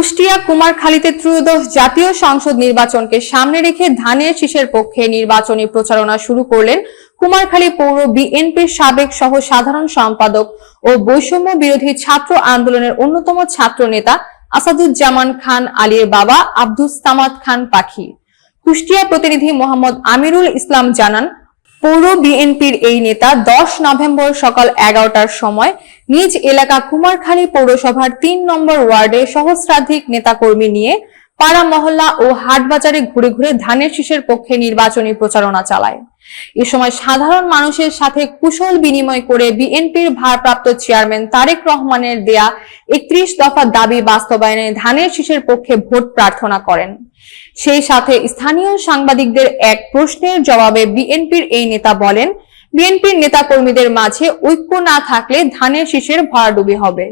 কুষ্টিয়া কুমারখালীতে ত্রয়োদশ জাতীয় সংসদ নির্বাচনকে সামনে রেখে ধানের শীষের পক্ষে নির্বাচনী প্রচারণা শুরু করলেন কুমারখালী পৌর বিএনপির সাবেক সহ সাধারণ সম্পাদক ও বৈষম্য বিরোধী ছাত্র আন্দোলনের অন্যতম ছাত্র নেতা আসাদুজ্জামান খান আলীর বাবা আব্দুস সামাদ খান পাখি। কুষ্টিয়া প্রতিনিধি মোহাম্মদ আমিরুল ইসলাম জানান পৌর বিএনপির এই নেতা দশ নভেম্বর সকাল এগারোটার সময় নিজ এলাকা কুমারখালী পৌরসভার তিন নম্বর ওয়ার্ডে সহস্রাধিক নেতাকর্মী নিয়ে পাড়া মহল্লা ও হাটবাজারে ঘুরে ঘুরে ধানের শীষের পক্ষে নির্বাচনী প্রচারণা চালায়। এ সময় সাধারণ মানুষের সাথে কুশল বিনিময় করে বিএনপির ভারপ্রাপ্ত চেয়ারম্যান তারেক রহমানের দেয়া একত্রিশ দফা দাবি বাস্তবায়নে ধানের শীষের পক্ষে ভোট প্রার্থনা করেন। সেই সাথে স্থানীয় সাংবাদিকদের এক প্রশ্নের জবাবে বিএনপির এই নেতা বলেন, বিএনপির নেতাকর্মীদের মাঝে ঐক্য না থাকলে ধানের শীষের ভরাডুবি হবে।